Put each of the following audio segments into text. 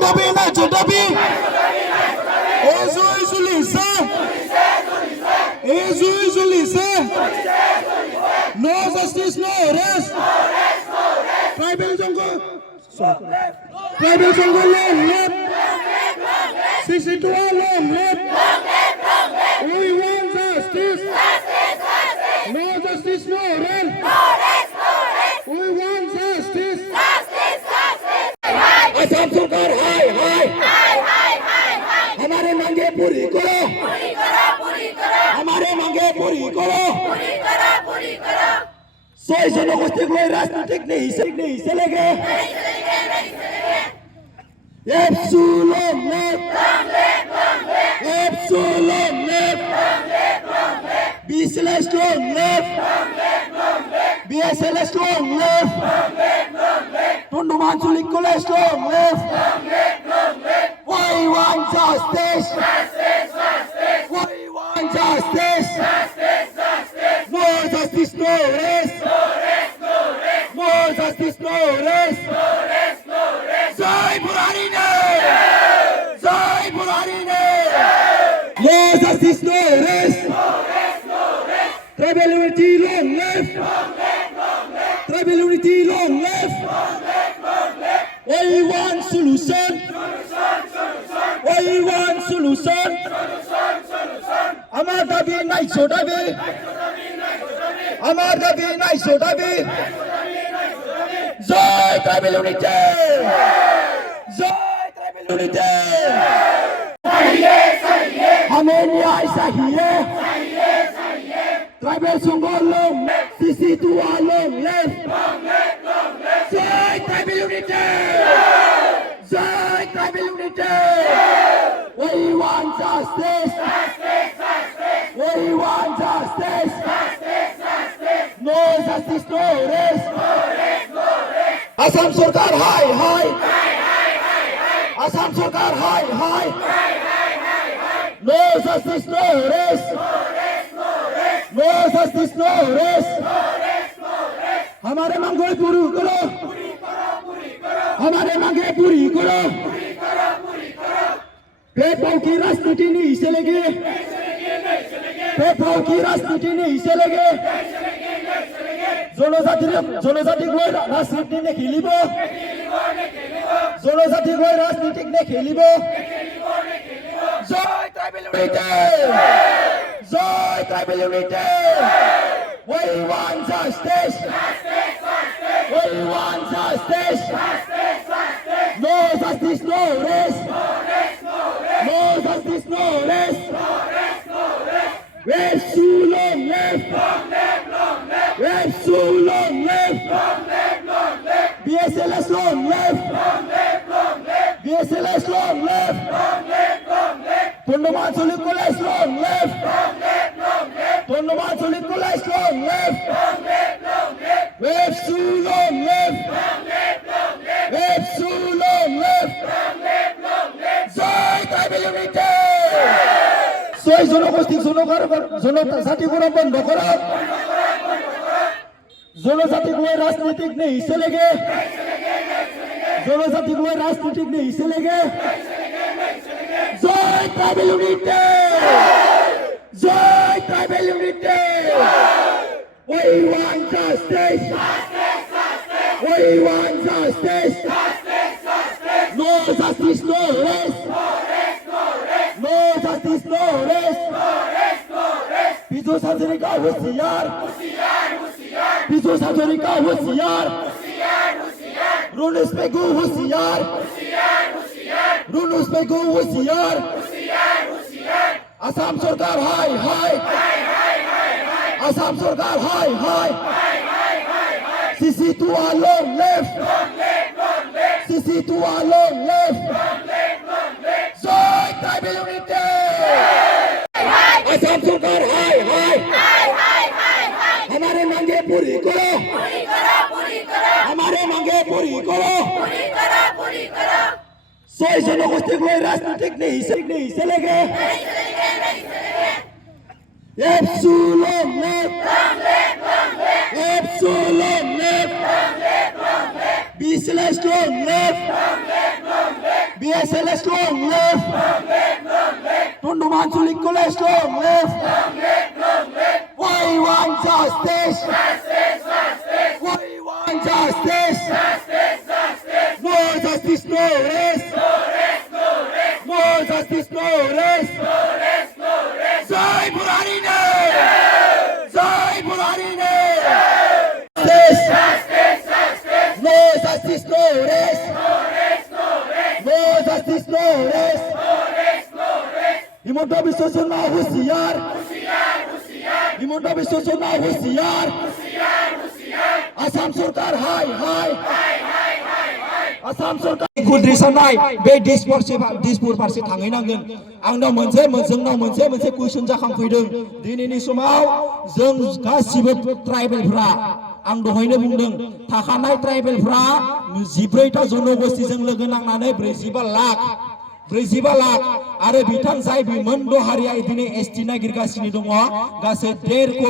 Dabi na Dabi. Ezu Zulise. Ezu Zulise. No justice, no arrest. Tribal jungle. Tribal jungle left. 62 left. We want justice. No justice, no arrest. We want justice. Assam सरकार हाय हाय हमारे मांगे पूरी करो हमारे मांगे पूरी करो 100 जनगोष्ठी को राजनीतिक नहीं चलेंगे Epsilon left BSLS left BSLS left Tundu Mansulik College left We want justice We want justice No justice, no rest No justice, no rest Jai Burhanine Jai Burhanine No justice, no rest Tribal unity long left Tribal unity long left We want solution We want solution Amar dabi nai chodabe Amar dabi nai chodabe Jai tribal unity Jai tribal unity हमें न्याय चाहिए tribal संगोलों CC2 along left Jai tribal unity Jai tribal unity We want justice We want justice No justice, no rest Assam Sarkar hi hi Assam Sarkar hi hi No justice, no rest No justice, no rest हमारे मांगे पूरी करो हमारे मांगे पूरी करो भेदभाव की राजनीति नहीं चलेगी भेदभाव की राजनीति नहीं चलेगी जनजाति को राजनीति ने खेलिब जनजाति को राजनीति ने खेलिब जय ट्राइबल unity जय tribal unity We want justice We want justice No justice, no rest No justice, no rest Epsilon left Epsilon left BSLS long left BSLS long left Tundu Mansulik College long left Tundu Mansulik College long left Epsilon left Epsilon left Jai tribal unity Soy जनगोष्ठी जनजाति को बंद करो जनजाति को राजनीतिक नहीं चलेंगे जनजाति को राजनीतिक नहीं चलेंगे Jai tribal unity Jai tribal unity We want justice We want justice No justice, no rest No justice, no rest Piso Sajari ka होशियार Piso Sajari ka होशियार Runus Pegu होशियार Runus Pegu होशियार Assam Sarkar हाय हाय Assam Sarkar हाय हाय CC2 along left CC2 along left Jai tribal unity Assam Sarkar हाय हाय हमारे मांगे पूरी करो हमारे मांगे पूरी करो 100 जनगोष्ठी को राजनीतिक नहीं चलेंगे Epsilon left Epsilon left BSLS left BSLS long left. Tondo Mansulik College long left. We want justice. We want justice. No justice, no rest. No justice, no rest. Jai Burhanine. Jai Burhanine. No justice, no rest. No justice, no rest. Himanta Biswa Sarma होशियार. Himanta Biswa Sarma होशियार. Assam सरकार हाय हाय. Assam सरकार गुद्रिसानाय बे दिसपुर फारसे थांहैनांगोन. आंनाव जोंनाव मोनसे question जाखांफैदों. दिनैनि समाव जों गासिबो ट्राइबेलफोरा आं दहायनो बुंदों थाखानाय ट्राइबेलफ्रा 14टा जनगोष्ठीजों लोगो नांनानै 45 लाख आरो बिथां जाय मोनद' हारिया दिनै एसटि नागिरगासिनो दङ गासै 1.5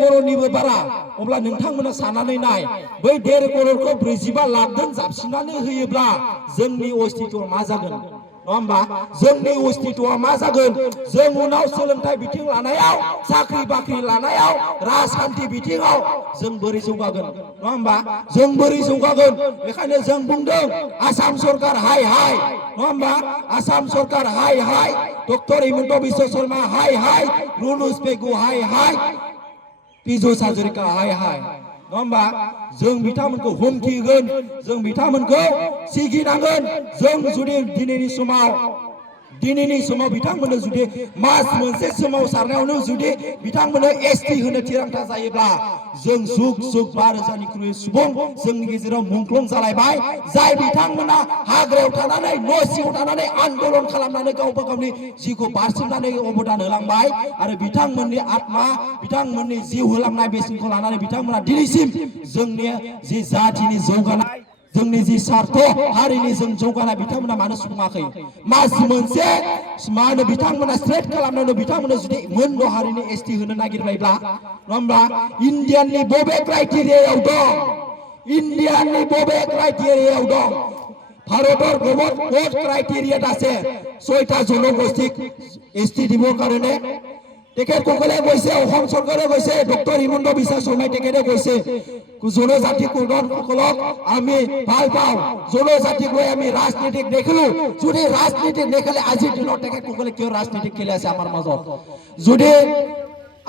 करोड़निबो बारा अब्ला नोंथांमोना साननानै नाय बै 1.5 करोड़खौ 45 लाखजों जाबसिननानै होयोब्ला जोंनि अस्तित्वआ मा जागोन नङा होमबा जोंनि अस्तित्वआ मा जागोन जों उनाव सोलोंथाइ बिथिं लानायाव साख्रि बाख्रि लानायाव राजखान्थि बिथिङाव जों बोरै जौगागोन नङा होमबा जों बोरै जौगागोन बेखायनो जों बुंदों आसाम सरकार हाय हाय नङा होमबा आसाम सरकार हाय हाय डक्टर हिमन्त बिश्व शर्मा हाय हाय रुनुस पेगु हाय हाय पीयूष हाजरिका हाय हाय नङा होमबा जों बिथांमोनखौ हुमखि होगोन जों बिथांमोनखौ सिगिनांगोन जों जुदि दिनैनि समाव बिथांमोननो जुदि मास मोनसे सोमावसारनायावनो जुदि बिथांमोननो एसटि होनो थिरांथा जायोब्ला जों जुग 12,000निख्रुइ सुबुं जोंनि गेजेराव मुंख्लं जालायबाय जाय बिथांमोना हाग्रायाव थानानै न' सिङाव थानानै आन्दोलन खालामनानै गावबा गावनि जिउखौ बारसिननानै अबदान होलांबाय आरो बिथांमोननि आत्मा बिथांमोननि जिउ होलांनाय बेसेनखौ लानानै बिथांमोना दिनैसिम जोंनि जि जातिनि जौगानाय जोंनि जि सार्थ हारिनि जों जौगानाय बिथांमोना मानो सुफुङाखै मास मोनसे मानो बिथांमोना स्ट्रेट खालामनानै बिथांमोना जुदि मोनद' हारिनि एसटि होनो नागिरबायब्ला नङा होमब्ला इन्डियाननि बबे क्राइटेरियायाव दं इन्डियाननि बबे क्राइटेरियायाव दं भारতৰ ক'ত ক্ৰাইটেৰিয়াত আছে 6টা জনগোষ্ঠীক এসটি দিবৰ কাৰণে তেখেতসকলে কৈছে অসম চৰকাৰে কৈছে ডক্টৰ হিমন্ত বিশ্ব শৰ্মাই তেখেতে কৈছে জনজাতি সকলক আমি ভাল পাওঁ জনজাতিক লৈ আমি ৰাজনীতিক দেখিলো যদি ৰাজনীতিক দেখালে আজিৰ দিনত তেখেতসকলে কিয় ৰাজনীতিক খেলি আছে আমাৰ মাজত যদি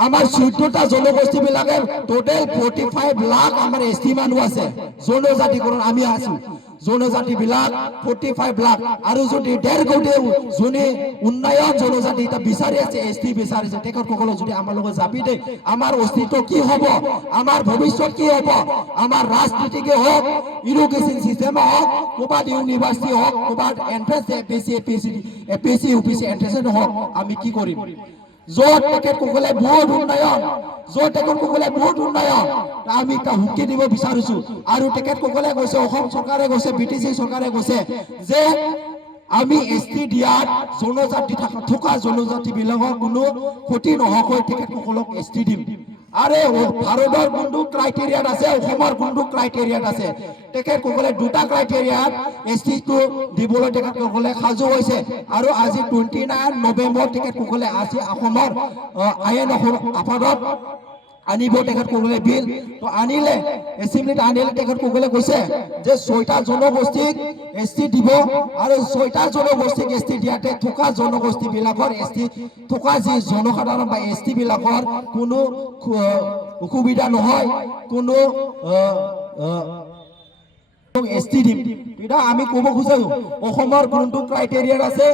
আমার 14টা জনগোষ্ঠী বিলাকে টোটাল 45 লাখ আমার এসটি মানুষ আছে জনজাতিকরণ আমি আছো জনজাতি বিলাক 45 লাখ আর যদি 1.5 কোটি জনে উন্নয়ন জনজাতি এটা বিচাৰি আছে এসটি বিচাৰিছে তেখেতসকলক যদি আমাৰ লগত যাবি দে আমাৰ অস্তিত্ব কি হ'ব আমাৰ ভৱিষ্যত কি হ'ব আমাৰ ৰাজনীতিকে হওক এডুকেশন সিস্টেম হওক কোবাদ ইউনিভার্সিটি হওক Kobad entrance APS-C UPSC entrance হওক আমি কি কৰিম জোট তেখেতসকলে বহুত উন্নয়ন আমি এটা হুমকি দিব বিচাৰিছো আৰু তেখেতসকলে কৈছে অসম চৰকাৰে কৈছে বিটিসি চৰকাৰে কৈছে যে আমি এসটি দিয়াত জনজাতি থকা জনজাতি বিলাকৰ কোনো ক্ষতি নহকৈ তেখেতসকলক এসটি দিম আরে ভাৰতৰ কোনটো ক্ৰাইটেৰিয়াত আছে অসমৰ কোনটো ক্ৰাইটেৰিয়াত আছে তেখেতসকলে দুটা ক্ৰাইটেৰিয়াত এসটি টো দিবলৈ তেখেতসকলে সাজু হৈছে আৰু আজি 29 নৱেম্বৰ তেখেতসকলে আজি অসমৰ আইন আপাৰত আনিব তেখেতসকলে বিল তো আনিলে এসেম্বলিত আনিলে তেখেতসকলে কৈছে যে 6টা জনগোষ্ঠীক এসটি দিব আৰু 6টা জনগোষ্ঠীক এসটি দিয়াতে থকা জনগোষ্ঠী বিলাকৰ এসটি থকা যি জনসাধাৰণ বা এসটি বিলাকৰ কোনো অসুবিধা নহয় কোনো এসটি দিম এটা আমি ক'ব খুজো অসমৰ কোনটো ক্ৰাইটেৰিয়াত আছে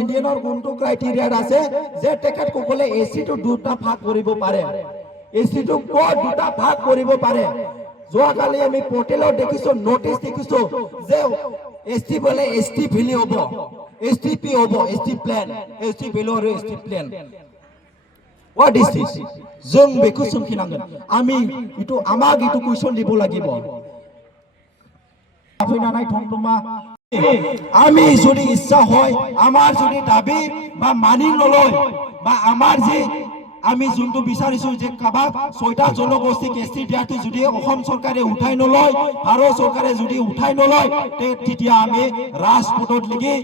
ইণ্ডিয়ানৰ কোনটো ক্ৰাইটেৰিয়াত আছে যে তেখেতসকলে এসটি টো দুটা ভাগ কৰিব পাৰে এসটি টো ক'ত দুটা ভাগ কৰিব পাৰে যোৱাকালি আমি পৰ্টেলত দেখিছো নোটিছ দেখিছো যে এসটি বলে এসটি ভেলি হ'ব এসটিপি হ'ব এসটি প্ল্যান এসটি ভেলি আৰু ST plan What is this? जों बेखौ सोंफिनांगोन आमी इटु आमाग इटु कुइसन দিব লাগিব फैनानै थंदमा आमी যদি ইচ্ছা হয় আমার যদি দাবি বা মানি নলয় বা আমার যে আমি যোনটো বিচাৰিছো যে কাবাক 6টা জনগোষ্ঠীক এছটি দিয়াটো যদি অসম চৰকাৰে উঠাই নলয় ভাৰত চৰকাৰে যদি উঠাই নলয় তেতিয়া আমি ৰাজপথত লাগি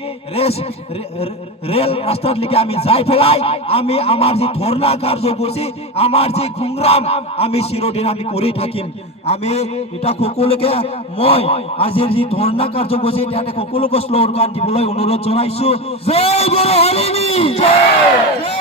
ৰেল ৰাস্তাত লাগি আমি যাই পেলাই আমি আমাৰ যে ধৰ্ণা কাৰ্যসূচী আমাৰ যে সংগ্ৰাম আমি চিৰদিন আমি কৰি থাকিম আমি এটা সকলোকে মই আজিৰ যি ধৰ্ণা কাৰ্যসূচী ইয়াতে সকলোকে শ্লোগান দিবলৈ অনুৰোধ জনাইছো জয় গুৰু হৰিনি জয়